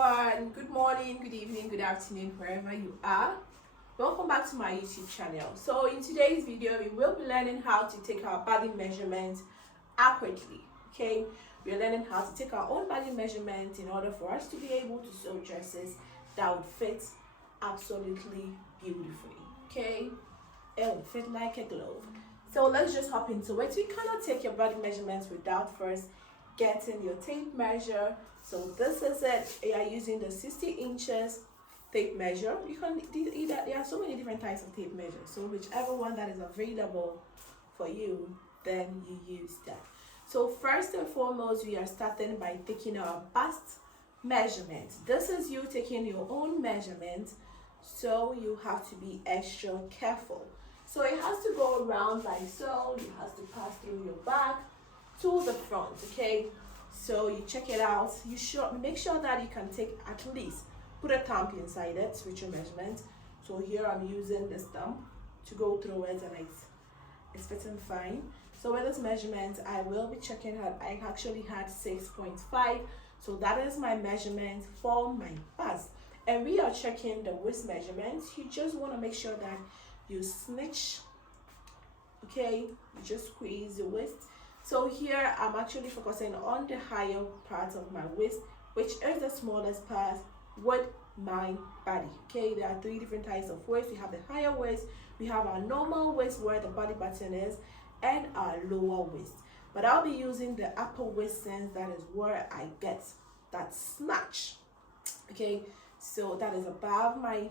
everyone. Good morning, good evening, good afternoon, wherever you are. Welcome back to my YouTube channel. So in today's video, we will be learning how to take our body measurements accurately. Okay, we are learning how to take our own body measurements in order for us to be able to sew dresses that would fit absolutely beautifully. Okay, it will fit like a glove. So let's just hop into it. You cannot take your body measurements without first getting your tape measure. So this is it. You are using the 60 inches tape measure. You can either, there are so many different types of tape measure. So whichever one that is available for you, then you use that. So first and foremost, we are starting by taking our bust measurement. This is you taking your own measurement, so you have to be extra careful. So it has to go around like so. You have to pass through your back to the front. Okay, so you check it out. You make sure that you can take at least, put a thumb inside it with your measurement. So here I'm using this thumb to go through it, and it's fitting fine. So with this measurement, I will be checking out. I actually had 6.5, so that is my measurement for my bust. And we are checking the waist measurement. You just want to make sure that you snitch. Okay, you just squeeze the waist. So here I'm actually focusing on the higher part of my waist, which is the smallest part with my body. Okay, there are three different types of waist. We have the higher waist, we have our normal waist where the body button is, and our lower waist. But I'll be using the upper waist since that is where I get that snatch. Okay, so that is above my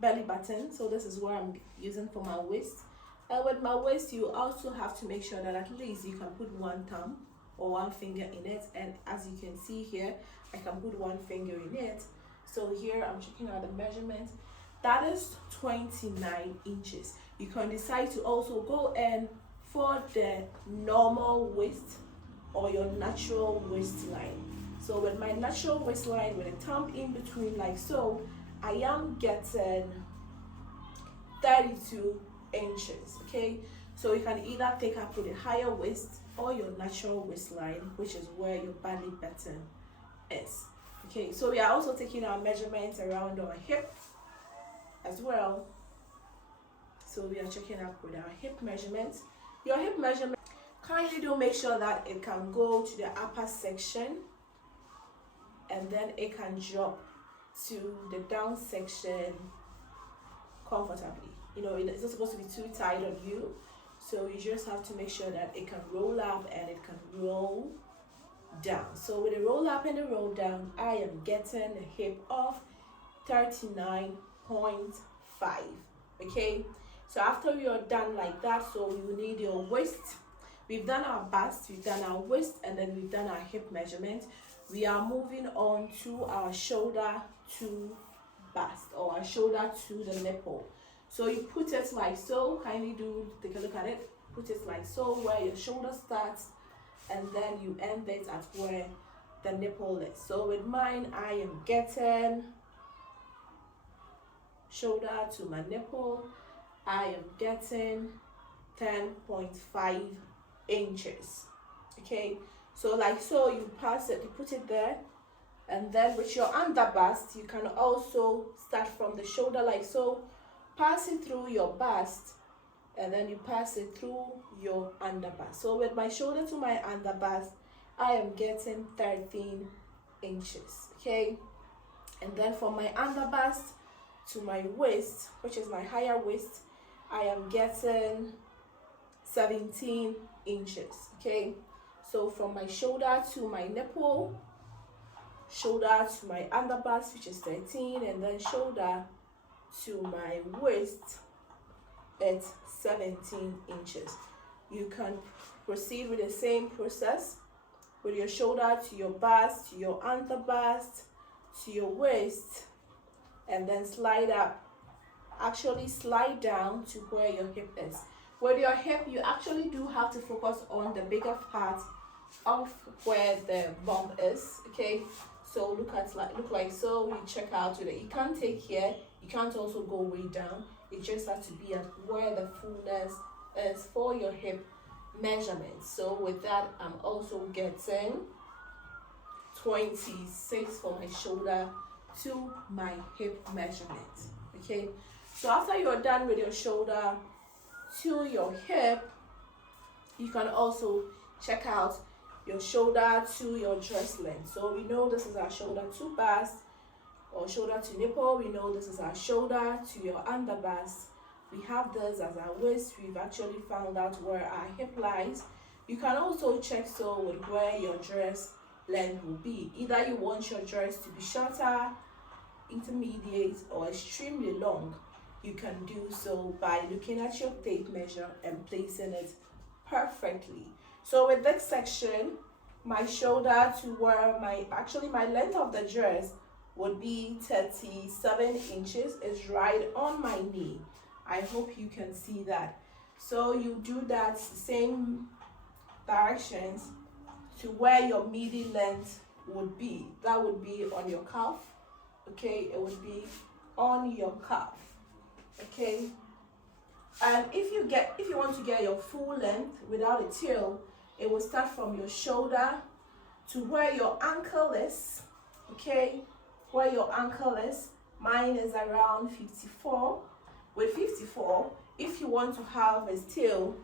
belly button. So this is where I'm using for my waist. And with my waist, you also have to make sure that at least you can put one thumb or one finger in it. And as you can see here, I can put one finger in it. So here I'm checking out the measurement. That is 29 inches. You can decide to also go in for the normal waist or your natural waistline. So with my natural waistline, with a thumb in between like so, I am getting 32 inches. Okay, so you can either take up with a higher waist or your natural waistline, which is where your belly button is. Okay, so we are also taking our measurements around our hip as well. So we are checking up with our hip measurements. Your hip measurement, kindly do make sure that it can go to the upper section and then it can drop to the down section comfortably. You know, it's not supposed to be too tight on you, so you just have to make sure that it can roll up and it can roll down. So with the roll up and the roll down, I am getting a hip of 39.5. Okay, so after we are done like that, so you need your waist. We've done our bust, we've done our waist, and then we've done our hip measurement. We are moving on to our shoulder to bust, or our shoulder to the nipple. So you put it like so. Kindly do take a look at it. Put it like so, where your shoulder starts, and then you end it at where the nipple is. So with mine, I am getting shoulder to my nipple. I am getting 10.5 inches. Okay, so like so, you pass it, you put it there, and then with your under bust, you can also start from the shoulder like so, pass it through your bust, and then you pass it through your under bust. So with my shoulder to my under bust, I am getting 13 inches. Okay, and then from my under bust to my waist, which is my higher waist, I am getting 17 inches. Okay, so from my shoulder to my nipple, shoulder to my under bust, which is 13, and then shoulder to my waist at 17 inches. You can proceed with the same process with your shoulder to your bust, to your under bust, to your waist, and then slide up. Actually slide down to where your hip is. With your hip, you actually do have to focus on the bigger part of where the bump is. Okay, so look like so. You check out with it. You can't take here, you can't also go way down. It just has to be at where the fullness is for your hip measurement. So with that, I'm also getting 26 for my shoulder to my hip measurement. Okay, so after you're done with your shoulder to your hip, you can also check out your shoulder to your dress length. So we know this is our shoulder to bust or shoulder to nipple. We know this is our shoulder to your underbust. We have this as our waist. We've actually found out where our hip lies. You can also check so with where your dress length will be. Either you want your dress to be shorter, intermediate, or extremely long. You can do so by looking at your tape measure and placing it perfectly. So with this section, my shoulder to where my length of the dress would be 37 inches is right on my knee. I hope you can see that. So you do that same directions to where your midi length would be. That would be on your calf. Okay, it would be on your calf. Okay, and if you want to get your full length without a tail, it will start from your shoulder to where your ankle is. Okay, where your ankle is. Mine is around 54. With 54, if you want to have a tail,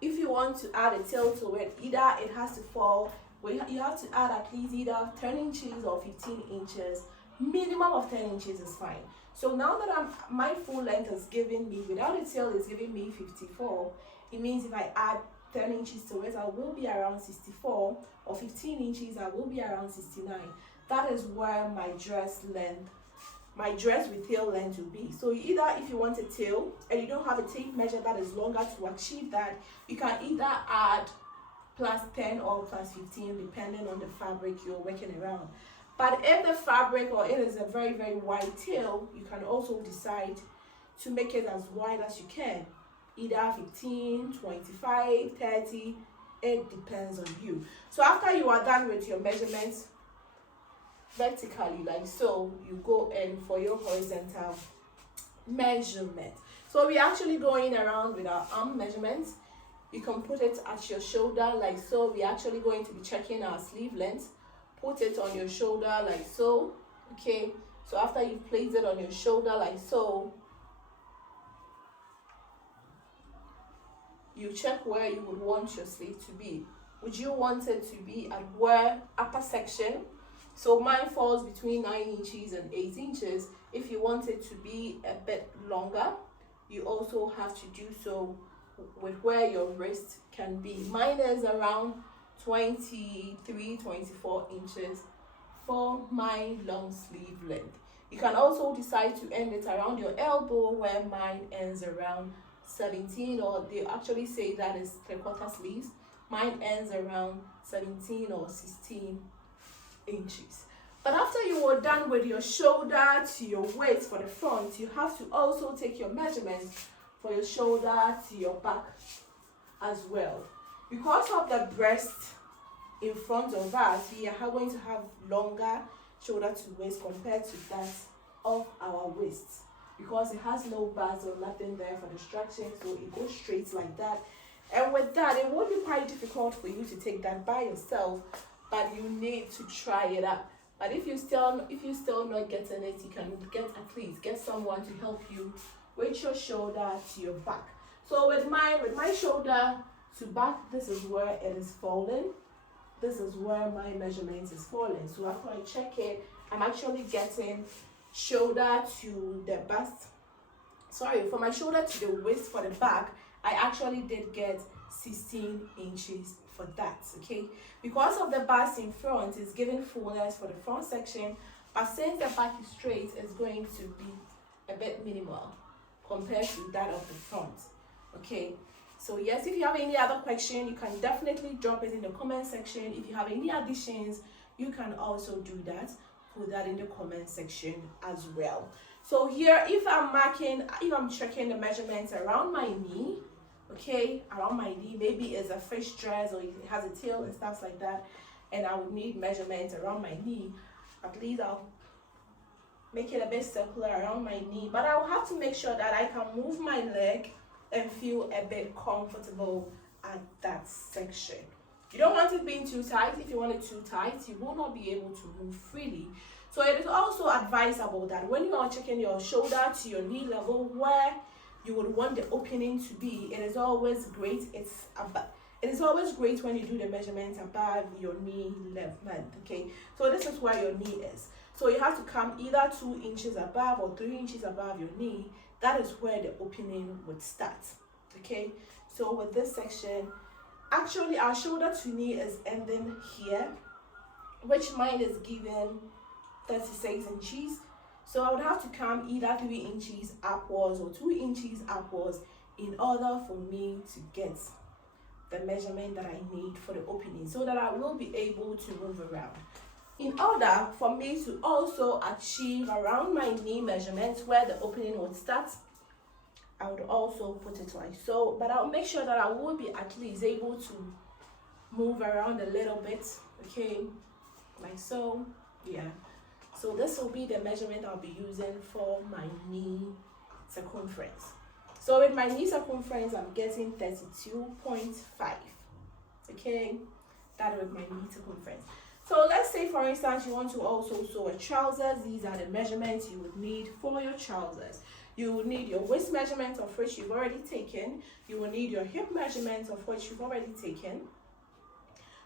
if you want to add a tail to it, either it has to fall, you have to add at least either 10 inches or 15 inches. Minimum of 10 inches is fine. So now that my full length is giving me, without a tail, is giving me 54. It means if I add 10 inches to it, I will be around 64, or 15 inches, I will be around 69. That is where my dress length, my dress with tail length will be. So either if you want a tail and you don't have a tape measure that is longer to achieve that, you can either add plus 10 or plus 15 depending on the fabric you're working around. But if the fabric or it is a very, very wide tail, you can also decide to make it as wide as you can. Either 15, 25, 30, it depends on you. So after you are done with your measurements vertically, like so, you go in for your horizontal measurement. So we're actually going around with our arm measurements. You can put it at your shoulder like so. We're actually going to be checking our sleeve length. Put it on your shoulder like so. Okay, so after you place it on your shoulder like so, you check where you would want your sleeve to be. Would you want it to be at where upper section? So mine falls between 9 inches and 8 inches. If you want it to be a bit longer, you also have to do so with where your wrist can be. Mine is around 23, 24 inches for my long sleeve length. You can also decide to end it around your elbow, where mine ends around 17, or they actually say that is 3/4 sleeves. Mine ends around 17 or 16 inches. But after you are done with your shoulder to your waist for the front, you have to also take your measurements for your shoulder to your back as well. Because of the breast in front of us, we are going to have longer shoulder to waist compared to that of our waist, because it has no bars or nothing there for distraction, so it goes straight like that. And with that, it would be quite difficult for you to take that by yourself, but you need to try it out. But if you still not getting it, you can get someone to help you with your shoulder to your back. So with my shoulder to back, this is where it is falling. This is where my measurement is falling. So after I check it, I'm actually getting shoulder to the bust. Sorry, for my shoulder to the waist for the back, I actually did get 16 inches for that, okay? Because of the bust in front is giving fullness for the front section, but since the back is straight, it's going to be a bit minimal compared to that of the front, okay? So yes, if you have any other question, you can definitely drop it in the comment section. If you have any additions, you can also do that. Put that in the comment section as well. So here, if I'm checking the measurements around my knee, okay, around my knee, maybe it's a fish dress or it has a tail and stuff like that, and I would need measurements around my knee, at least I'll make it a bit circular around my knee, but I'll have to make sure that I can move my leg and feel a bit comfortable at that section. You don't want it being too tight. If you want it too tight, you will not be able to move freely. So it is also advisable that when you are checking your shoulder to your knee level where you would want the opening to be, it is always great. It is always great when you do the measurements above your knee length. Okay, so this is where your knee is. So you have to come either 2 inches above or 3 inches above your knee. That is where the opening would start. Okay, so with this section, actually our shoulder to knee is ending here, which mine is given 36 inches. So I would have to come either 3 inches upwards or 2 inches upwards in order for me to get the measurement that I need for the opening, so that I will be able to move around. In order for me to also achieve around my knee measurements where the opening would start, I would also put it like so, but I'll make sure that I will be at least able to move around a little bit. Okay, like so. Yeah, so this will be the measurement I'll be using for my knee circumference. So with my knee circumference, I'm getting 32.5. Okay, that with my knee circumference. So let's say, for instance, you want to also sew a trousers. These are the measurements you would need for your trousers. You will need your waist measurement, of which you've already taken. You will need your hip measurement, of which you've already taken.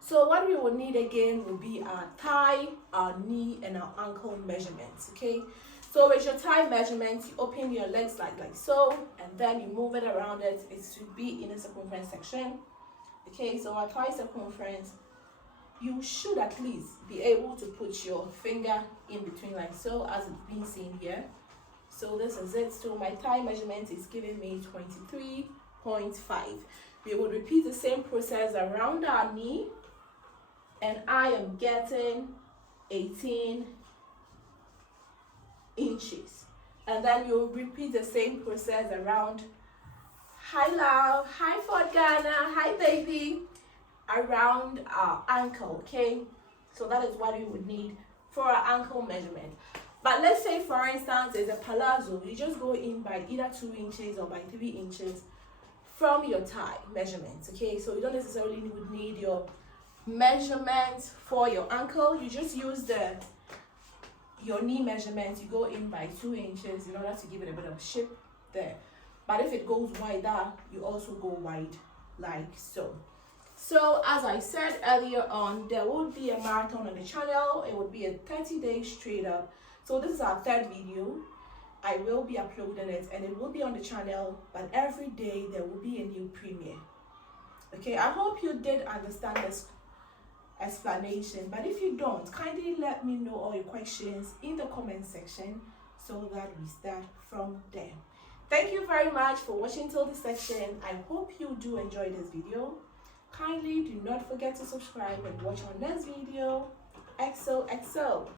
So what we will need again will be our thigh, our knee, and our ankle measurements. Okay, so with your thigh measurement, you open your legs like so, and then you move it around it. It should be in a circumference section. Okay, so our thigh circumference, you should at least be able to put your finger in between like so, as it's being seen here. So this is it. So my thigh measurement is giving me 23.5. We will repeat the same process around our knee, and I am getting 18 inches. And then you'll repeat the same process around, hi love, hi Fort Ghana, hi baby, around our ankle. Okay, so that is what we would need for our ankle measurement. But let's say, for instance, there's a palazzo. You just go in by either 2 inches or by 3 inches from your thigh measurements. Okay, so you don't necessarily would need your measurements for your ankle. You just use your knee measurements. You go in by 2 inches in order to give it a bit of shape there. But if it goes wider, you also go wide like so. So as I said earlier on, there will be a marathon on the channel. It would be a 30-day straight up. So this is our 3rd video. I will be uploading it, and it will be on the channel, but every day there will be a new premiere. Okay, I hope you did understand this explanation, but if you don't, kindly let me know all your questions in the comment section so that we start from there. Thank you very much for watching till this section. I hope you do enjoy this video. Kindly do not forget to subscribe and watch our next video. XOXO.